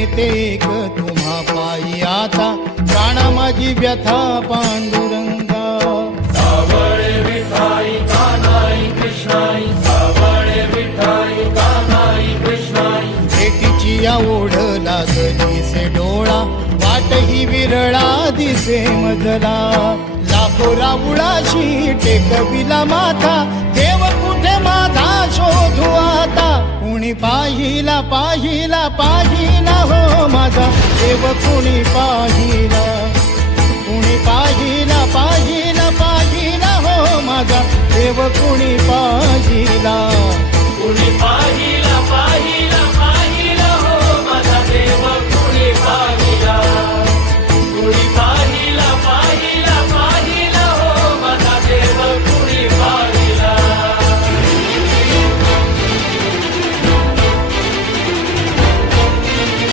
नेते एक तुम्हा पायी आता. प्राणा माझी व्यथा पांडुरंगा. सावळे विठाई कानाई कृष्णाई. सावळे विठाई कानाई कृष्णाई. भेटीची या ओढ लागली से डोळा. वाट ही विरळा दिसे मजला. लाखो राऊळाशी टेकविला माथा. देव कुठे माझा शोधू आता? कुणी पाहिला पाहिला पाहिला. माझा देव कोणी पाहिला?